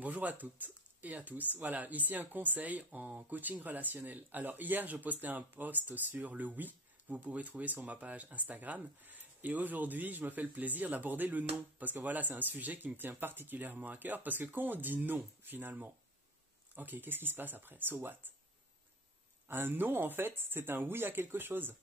Bonjour à toutes et à tous. Voilà, ici un conseil en coaching relationnel. Alors hier, je postais un post sur le oui, vous pouvez trouver sur ma page Instagram. Et aujourd'hui, je me fais le plaisir d'aborder le non. Parce que voilà, c'est un sujet qui me tient particulièrement à cœur. Parce que quand on dit non, finalement, ok, qu'est-ce qui se passe après? So what? Un non, en fait, c'est un oui à quelque chose.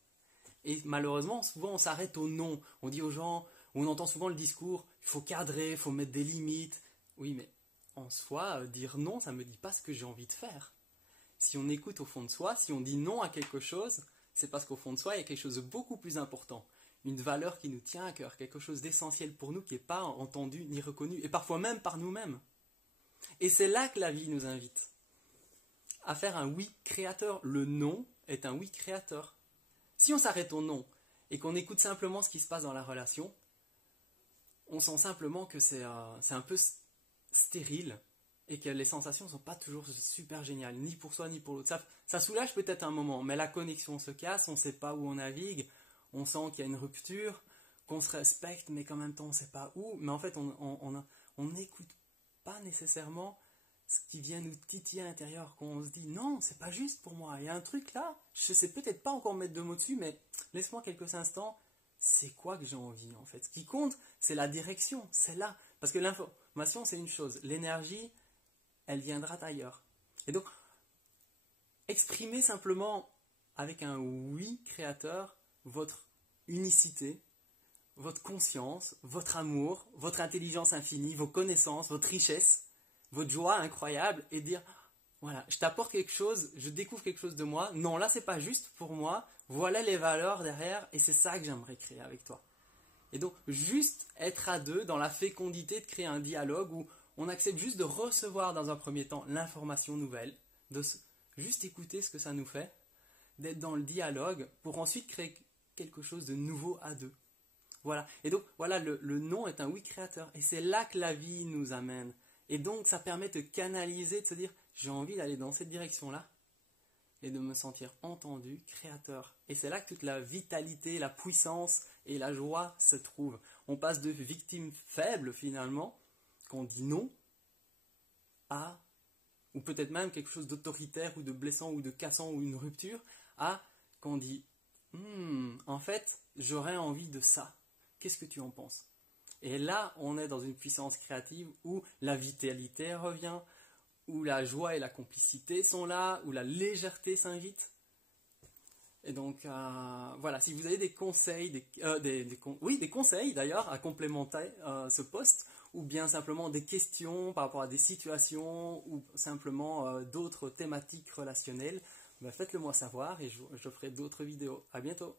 Et malheureusement, souvent, on s'arrête au non. On dit aux gens, on entend souvent le discours, il faut cadrer, il faut mettre des limites. Oui, mais en soi, dire non, ça ne me dit pas ce que j'ai envie de faire. Si on écoute au fond de soi, si on dit non à quelque chose, c'est parce qu'au fond de soi, il y a quelque chose de beaucoup plus important. Une valeur qui nous tient à cœur, quelque chose d'essentiel pour nous qui n'est pas entendu ni reconnu, et parfois même par nous-mêmes. Et c'est là que la vie nous invite à faire un oui créateur. Le non est un oui créateur. Si on s'arrête au non et qu'on écoute simplement ce qui se passe dans la relation, on sent simplement que c'est un peu stérile et que les sensations ne sont pas toujours super géniales, ni pour soi ni pour l'autre. Ça soulage peut-être un moment, mais la connexion se casse, on ne sait pas où on navigue, on sent qu'il y a une rupture, qu'on se respecte, mais qu'en même temps on ne sait pas où. Mais en fait, on n'écoute pas nécessairement ce qui vient nous titiller à l'intérieur, qu'on se dit non, c'est pas juste pour moi, il y a un truc là, je sais peut-être pas encore mettre de mots dessus, mais laisse-moi quelques instants, c'est quoi que j'ai envie en fait. Ce qui compte, c'est la direction, c'est là. Parce que l'information, c'est une chose, l'énergie, elle viendra d'ailleurs. Et donc, exprimez simplement avec un oui créateur votre unicité, votre conscience, votre amour, votre intelligence infinie, vos connaissances, votre richesse, votre joie incroyable et dire voilà, je t'apporte quelque chose, je découvre quelque chose de moi. Non, là c'est pas juste pour moi. Voilà les valeurs derrière et c'est ça que j'aimerais créer avec toi. Et donc juste être à deux dans la fécondité de créer un dialogue où on accepte juste de recevoir dans un premier temps l'information nouvelle, de juste écouter ce que ça nous fait, d'être dans le dialogue pour ensuite créer quelque chose de nouveau à deux. Voilà. Et donc voilà, le non est un oui créateur et c'est là que la vie nous amène. Et donc, ça permet de canaliser, de se dire, j'ai envie d'aller dans cette direction-là, et de me sentir entendu, créateur. Et c'est là que toute la vitalité, la puissance et la joie se trouvent. On passe de victime faible, finalement, qu'on dit non, à, ou peut-être même quelque chose d'autoritaire, ou de blessant, ou de cassant, ou une rupture, à, qu'on dit, en fait, j'aurais envie de ça. Qu'est-ce que tu en penses ? Et là, on est dans une puissance créative où la vitalité revient, où la joie et la complicité sont là, où la légèreté s'invite. Et donc, voilà, si vous avez des conseils, des conseils d'ailleurs à complémenter ce post, ou bien simplement des questions par rapport à des situations, ou simplement d'autres thématiques relationnelles, ben faites-le moi savoir et je ferai d'autres vidéos. À bientôt!